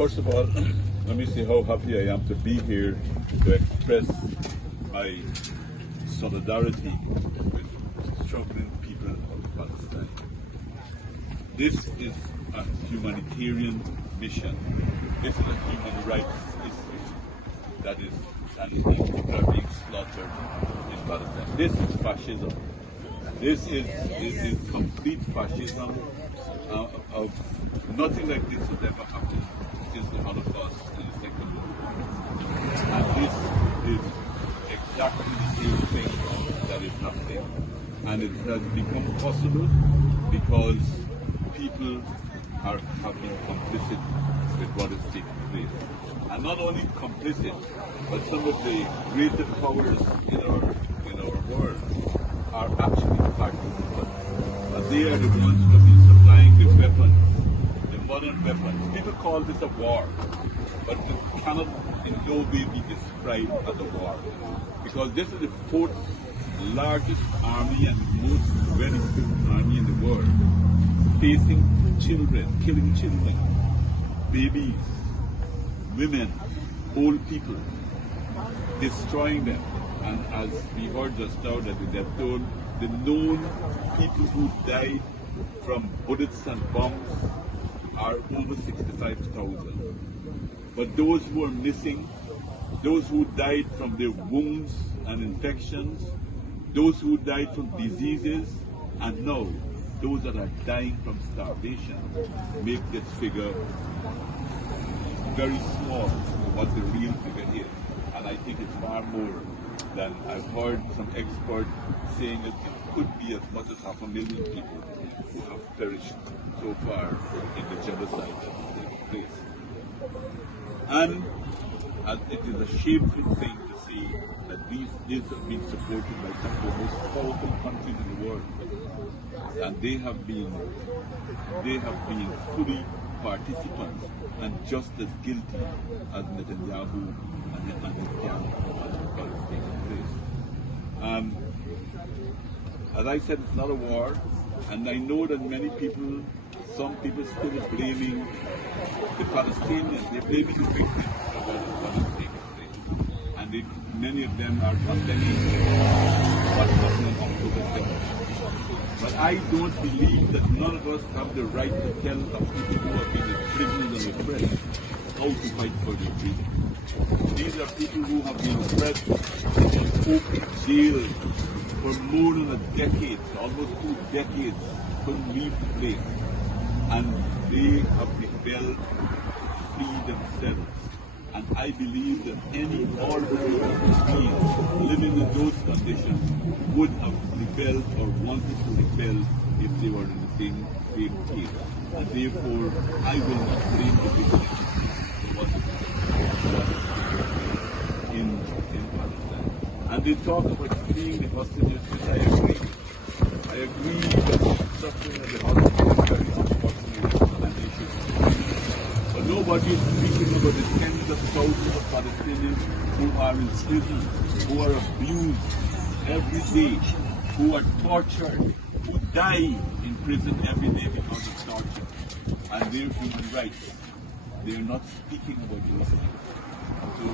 First of all, let me say how happy I am to be here to express my solidarity with struggling people of Palestine. This is a humanitarian mission. This is a human rights issue that is, and people are being slaughtered in Palestine. This is fascism. This is complete fascism. Of nothing like this has ever happened since the Holocaust in the Second World War. And this is exactly the same thing that is happening. And it has become possible because people have been complicit with what is taking place. And not only complicit, but some of the greater powers in our world are actually participants. And they are the ones who have been supplying the weapons, the modern weapons. People call this a war, but it cannot in no way be described as a war. Because this is the fourth largest army and most well-equipped army in the world, facing children, killing children, babies, women, old people, destroying them. And as we heard just now that they have told, the known people who died from bullets and bombs are over 65,000. But those who are missing, those who died from their wounds and infections, those who died from diseases, and now those that are dying from starvation, make this figure very small to what the real figure is. And I think it's far more than I've heard some experts saying that it could be as much as 500,000 people who have perished so far in the genocide that has taken place. And it is a shameful thing to see that these have been supported by some of the most powerful countries in the world. And they have been fully participants and just as guilty as Netanyahu and his gang what is taking place. As I said, it's not a war, and I know that some people still are blaming the Palestinians. They're blaming the victims for what is taking place. And many of them are condemning what happened on October 7th. But I don't believe that none of us have the right to tell the people who have been imprisoned and oppressed how to fight for their freedom. These are people who have been oppressed in open jail for more than a decade, almost 2 decades, couldn't leave the place. And they have rebelled to free themselves. And I believe that any ordinary human being living in those conditions would have rebelled or wanted to rebel if they were in the same case. And therefore, I will not blame the victims for what in Palestine. And they talk about freeing the hostages, which I agree. I agree that the suffering of the hostages is very unfortunate and they should be free. But nobody is speaking about the tens of thousands of Palestinians who are in prison, who are abused every day, who are tortured, who die in prison every day because of torture. And their human rights, they are not speaking about those things. So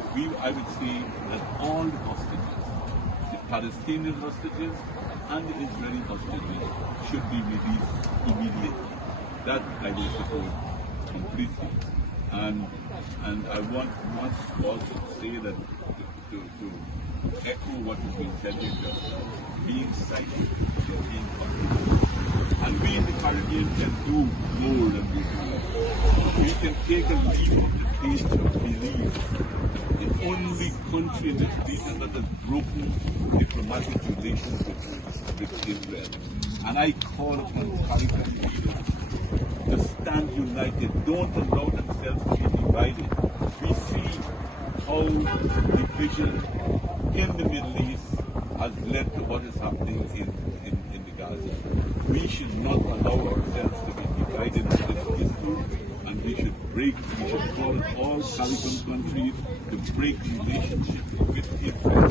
I would say that all the hostages, the Palestinian hostages and the Israeli hostages, should be released immediately. That I will support completely. And I want also to say that to echo what has been said here, being silent, being complicit. And we in the Caribbean can do more than we do. We can take a leap of the faith of belief. The only country in this region that has broken diplomatic relations with Israel. And I call upon CARICOM leaders to stand united. Don't allow themselves to be divided. We see how division in the Middle East has led to what is happening in the Gaza. We should not allow ourselves to be divided in this issue, and we should call all CARICOM countries to break relationships with Israel.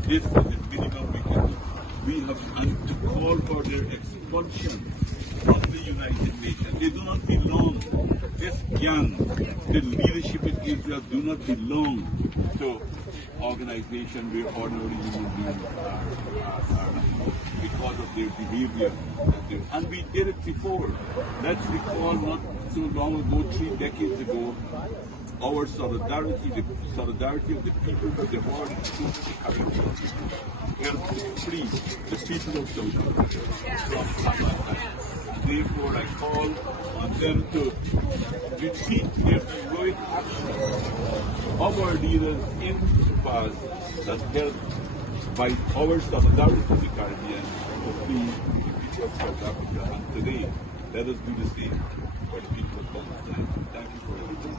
This is the minimum we can do. We have and to call for their expulsion from the United Nations. They do not belong. This gang, the leadership in Israel, do not belong to organizations where ordinary human beings are because of their behavior. And we did it before. Let's recall not so long ago, 3 decades ago, our solidarity, the solidarity of the people with the war helped to free the people of Saudi from Hamas. Therefore, I call on them to repeat their heroic action of our leaders in the past that helped by our solidarity to the Caribbean to free the people of South Africa. And today, let us do the same for the people of Palestine. Thank you for everything.